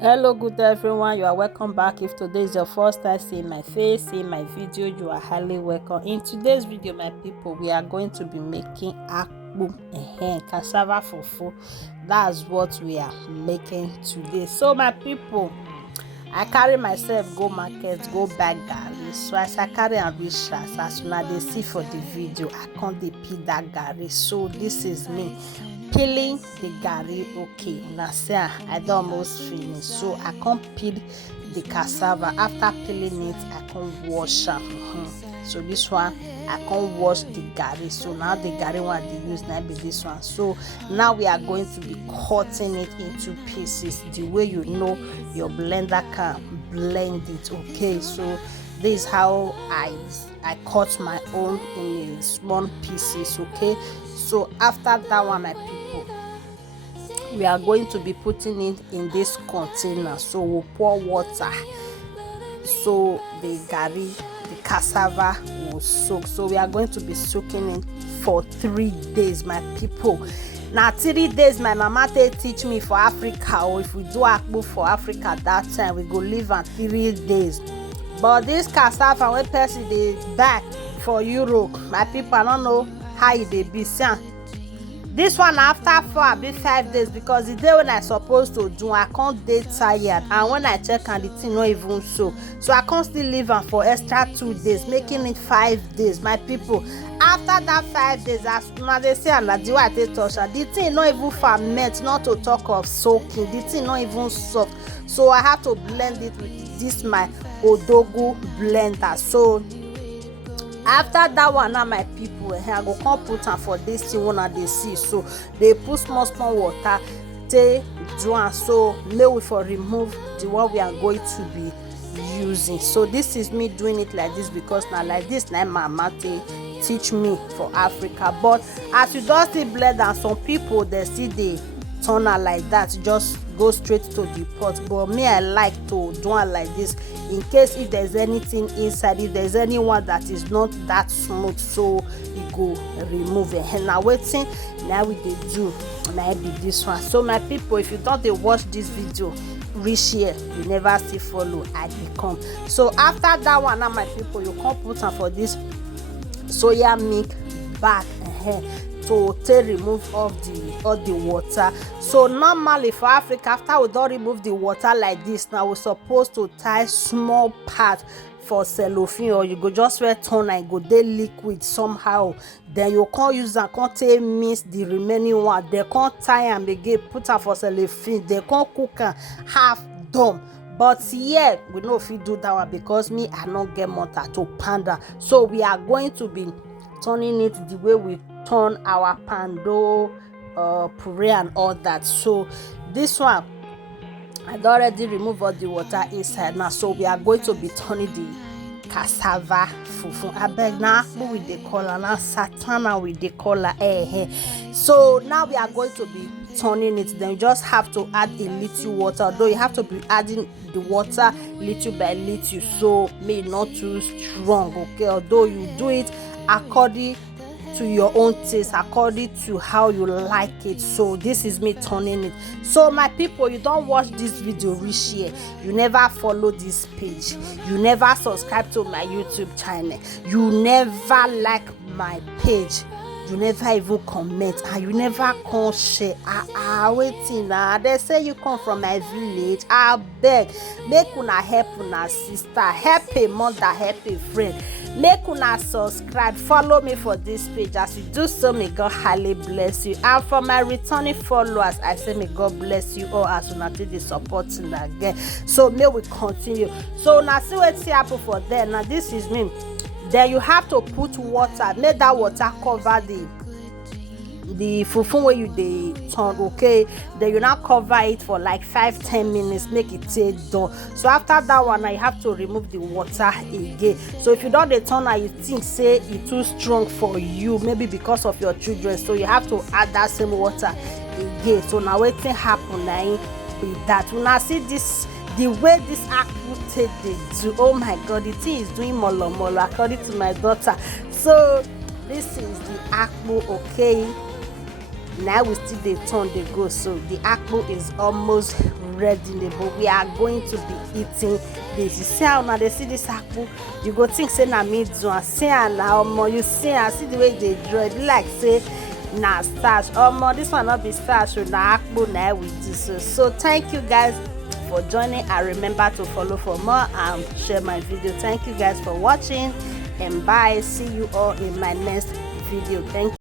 Hello, good day everyone. You are welcome back. If today is your first time seeing my face, seeing my video, you are highly welcome. In today's video, my people, we are going to be making akpu, cassava fufu. That's what we are making today. So my people, I carry myself go market, go buy garri. So as I carry and reach as una dey see for the video, I can't dey peel that garri. So this is me peeling the garri. Okay, now see I don almost finish, so I can't peel the cassava. After peeling it, I can't wash am. So this one I can't wash the garri. So now the garri one they use now be this one. So now we are going to be cutting it into pieces the way you know your blender can blend it. Okay, so this is how I cut my own in small pieces. Okay, so after that one, my people, we are going to be putting it in this container. So we'll pour water so the garri, the cassava will soak. So we are going to be soaking it for 3 days, my people. Now 3 days my mama teach me for Africa, or if we do akpu for Africa that time, we go live on 3 days. But this cassava when person dey buy for Europe, my people, I don't know how e dey be. This one after 4 abi 5 days, because the day when I supposed to do, I can't dey tired, and when I check and the thing not even so I can't still leave am for extra 2 days, making it 5 days, my people. After that 5 days, as una dey see, and the way I take touch am, the thing not even ferment, not to talk of soaking. The thing not even soft, so I have to blend it with this my odogu blender. So after that one, now my people, I go come put am for this thing una dey see. So they put small water take do am, so may we for remove the one we are going to be using. So this is me doing it like this because now like this na my mama teach me for Africa. But as you don still blend am, some people they still dey turn am like that, just go straight to the pot. But me, I like to do it like this in case if there's anything inside, if there's anyone that is not that smooth, so you go remove it. And now waiting, now we dey do now be this one. So my people, if you don't dey watch this video reach here, you never still follow, I dey come. So after that one, now my people, you come put am for this soya milk bag to take remove all the water. So normally for Africa, after we don remove the water like this, now we're supposed to tie small part for cellophane, or you go just wear turn and go dey liquid somehow, then you can't use and can't take mix the remaining one, they can't tie am again, put am for cellophane, they can't cook am half done. But yeah, we no fit do that one because me, I not get mortar to panda. So we are going to be turning it the way we turn our pando, puree and all that. So this one I already remove all the water inside now. So we are going to be turning the cassava fufu. I beg now who we dey call her now, satana we dey call her. So now we are going to be turning it. Then you just have to add a little water, although you have to be adding the water little by little, so may not too strong. Okay, although you do it according to your own taste, according to how you like it. So this is me turning it. So my people, you don't watch this video reach here, you never follow this page, you never subscribe to my YouTube channel, you never like my page, you never even comment, and you never come share. Waiting now, they say you come from my village. I beg, make una help una sister, help a mother, help a friend, make una subscribe, follow me for this page. As you do so, may God highly bless you. And for my returning followers, I say may God bless you all as una take the supporting again. So may we continue. So now see what happen for them. Now this is me. Then you have to put water, make that water cover the fufu where you dey turn. Okay, then you now cover it for like 5-10 minutes, make it take done. So after that one, now you have to remove the water again. So if you don't dey turn and you think say it's too strong for you, maybe because of your children, so you have to add that same water again. So now wetin happen now with that, una see this, the way this akpu take dey do, oh my god, the thing is doing molo according to my daughter. So this is the akpu. Okay, now we still dey turn dey go. So the akpu is almost ready, but we are going to be eating this. You see how una dey see this akpu, you go think say na me do am. See am na, omo, you see am, see the way e dey draw, e be like say na starch. Omo, this one no be starch o, na akpu na we do. So thank you guys for joining, and remember to follow for more and share my video. Thank you guys for watching, and bye. See you all in my next video. Thank you.